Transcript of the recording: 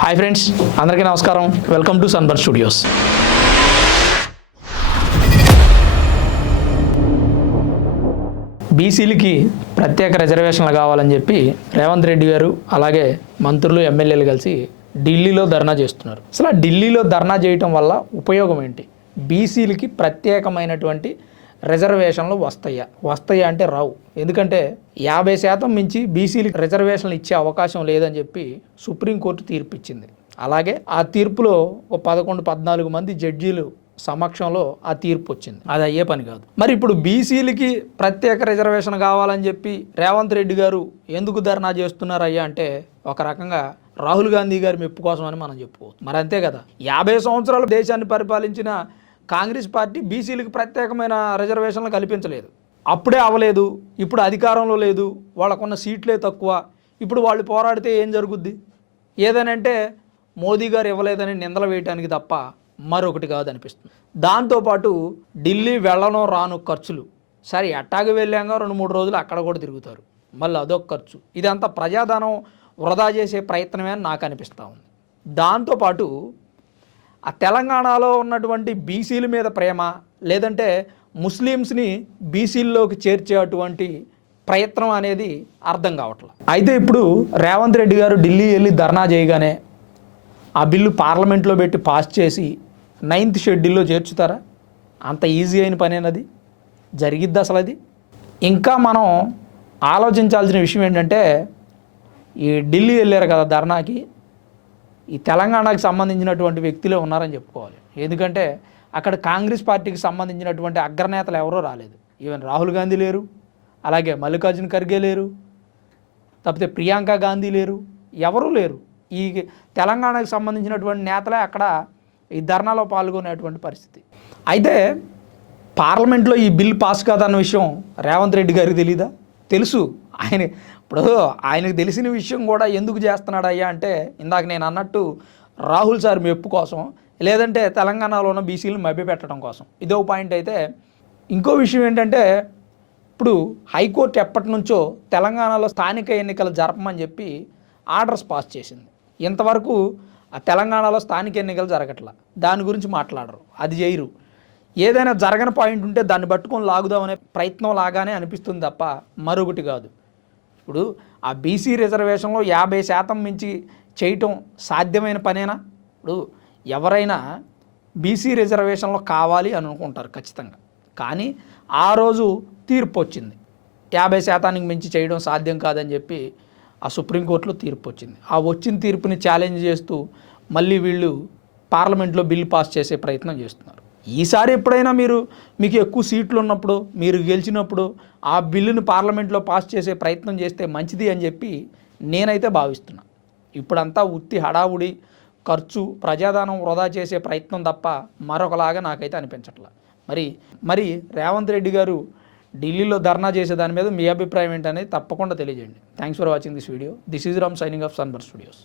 Hi friends అందరికీ నమస్కారం. Welcome to సన్బర్ studios బీసీలకి ప్రత్యేక రిజర్వేషన్లు కావాలని చెప్పి రేవంత్ రెడ్డి గారు అలాగే మంత్రులు ఎమ్మెల్యేలు కలిసి ఢిల్లీలో ధర్నా చేస్తున్నారు. అసలు ఢిల్లీలో ధర్నా చేయటం వల్ల ఉపయోగం ఏంటి? బీసీలకి ప్రత్యేకమైనటువంటి రిజర్వేషన్లు వస్తాయా? వస్తాయా అంటే రావు. ఎందుకంటే యాభై శాతం మించి బీసీలకు రిజర్వేషన్లు ఇచ్చే అవకాశం లేదని చెప్పి సుప్రీంకోర్టు తీర్పు ఇచ్చింది అలాగే ఆ తీర్పులో ఒక పదకొండు పద్నాలుగు మంది జడ్జీలు సమక్షంలో ఆ తీర్పు వచ్చింది అది అయ్యే పని కాదు. మరి ఇప్పుడు బీసీలకి ప్రత్యేక రిజర్వేషన్ కావాలని చెప్పి రేవంత్ రెడ్డి గారు ఎందుకు ధర్నా చేస్తున్నారయ్యా అంటే ఒక రకంగా రాహుల్ గాంధీ గారి మెప్పు కోసం అని మనం చెప్పుకోవచ్చు. మరి అంతే కదా. యాభై సంవత్సరాలు దేశాన్ని పరిపాలించిన కాంగ్రెస్ పార్టీ బీసీలకు ప్రత్యేకమైన రిజర్వేషన్లు కల్పించలేదు. అప్పుడే అవ్వలేదు ఇప్పుడు అధికారంలో లేదు వాళ్ళకున్న సీట్లే తక్కువ ఇప్పుడు వాళ్ళు పోరాడితే ఏం జరుగుద్ది? ఏదనంటే మోదీ గారు ఇవ్వలేదని నిందలు వేయడానికి తప్ప మరొకటి కాదనిపిస్తుంది. దాంతోపాటు ఢిల్లీ వెళ్ళను రాను ఖర్చులు. సరే ఎట్టాగ వెళ్ళాక రెండు మూడు రోజులు అక్కడ కూడా తిరుగుతారు. మళ్ళీ అదొక ఖర్చు. ఇదంతా ప్రజాధనం వృధా చేసే ప్రయత్నమే అని నాకు అనిపిస్తూ ఉంది. దాంతోపాటు ఆ తెలంగాణలో ఉన్నటువంటి బీసీల మీద ప్రేమ లేదంటే ముస్లిమ్స్ని బీసీల్లోకి చేర్చేటువంటి ప్రయత్నం అనేది అర్థం కావట్లేదు అయితే ఇప్పుడు రేవంత్ రెడ్డి గారు ఢిల్లీ వెళ్ళి ధర్నా చేయగానే ఆ బిల్లు పార్లమెంట్లో పెట్టి పాస్ చేసి నైన్త్ షెడ్యూల్లో చేర్చుతారా? అంత ఈజీ అయిన పనేనది? జరిగిద్ది అసలు అది? ఇంకా మనం ఆలోచించాల్సిన విషయం ఏంటంటే ఈ ఢిల్లీ వెళ్ళారు కదా ధర్నాకి ఈ తెలంగాణకు సంబంధించినటువంటి వ్యక్తులే ఉన్నారని చెప్పుకోవాలి. ఎందుకంటే అక్కడ కాంగ్రెస్ పార్టీకి సంబంధించినటువంటి అగ్రనేతలు ఎవరో రాలేదు. ఈవెన్ రాహుల్ గాంధీ లేరు అలాగే మల్లికార్జున ఖర్గే లేరు తప్పితే ప్రియాంక గాంధీ లేరు ఎవరూ లేరు. ఈ తెలంగాణకు సంబంధించినటువంటి నేతలే అక్కడ ఈ ధర్నాలో పాల్గొనేటువంటి పరిస్థితి. అయితే పార్లమెంట్లో ఈ బిల్ పాస్ కాదన్న విషయం రేవంత్ రెడ్డి గారికి తెలీదా? తెలుసు. ఆయన ఇప్పుడు ఆయనకు తెలిసిన విషయం కూడా ఎందుకు చేస్తున్నాడు అయ్యా అంటే ఇందాక నేను అన్నట్టు రాహుల్ సార్ మెప్పు కోసం లేదంటే తెలంగాణలో ఉన్న బీసీలు మభ్యపెట్టడం కోసం. ఇదో పాయింట్ అయితే ఇంకో విషయం ఏంటంటే ఇప్పుడు హైకోర్టు ఎప్పటి నుంచో తెలంగాణలో స్థానిక ఎన్నికలు జరపమని చెప్పి ఆర్డర్స్ పాస్ చేసింది. ఇంతవరకు ఆ తెలంగాణలో స్థానిక ఎన్నికలు జరగట్లా. దాని గురించి మాట్లాడరు. అది చేయరు. ఏదైనా జరగని పాయింట్ ఉంటే దాన్ని పట్టుకొని లాగుదామనే ప్రయత్నం లాగానే అనిపిస్తుంది తప్ప మరొకటి కాదు. ఇప్పుడు ఆ బీసీ రిజర్వేషన్లో యాభై శాతం మించి చేయటం సాధ్యమైన పనేనా? ఇప్పుడు ఎవరైనా బీసీ రిజర్వేషన్లో కావాలి అని అనుకుంటారు ఖచ్చితంగా. కానీ ఆ రోజు తీర్పు వచ్చింది. యాభై శాతానికి మించి చేయడం సాధ్యం కాదని చెప్పి ఆ సుప్రీంకోర్టులో తీర్పు వచ్చింది. ఆ వచ్చిన తీర్పుని ఛాలెంజ్ చేస్తూ మళ్ళీ వీళ్ళు పార్లమెంట్లో బిల్ పాస్ చేసే ప్రయత్నం చేస్తున్నారు. ఈసారి ఎప్పుడైనా మీరు మీకు ఎక్కువ సీట్లు ఉన్నప్పుడు మీరు గెలిచినప్పుడు ఆ బిల్లును పార్లమెంట్లో పాస్ చేసే ప్రయత్నం చేస్తే మంచిది అని చెప్పి నేనైతే భావిస్తున్నా. ఇప్పుడంతా ఉత్తి హడావుడి ఖర్చు ప్రజాదానం వృధా చేసే ప్రయత్నం తప్ప మరొకలాగా నాకైతే అనిపించట్లా. మరి మరి రేవంత్ రెడ్డి గారు ఢిల్లీలో ధర్నా చేసే దాని మీద మీ అభిప్రాయం ఏంటనేది తప్పకుండా తెలియజేయండి. Thanks for watching this video this is Ram signing off సన్బర్ studios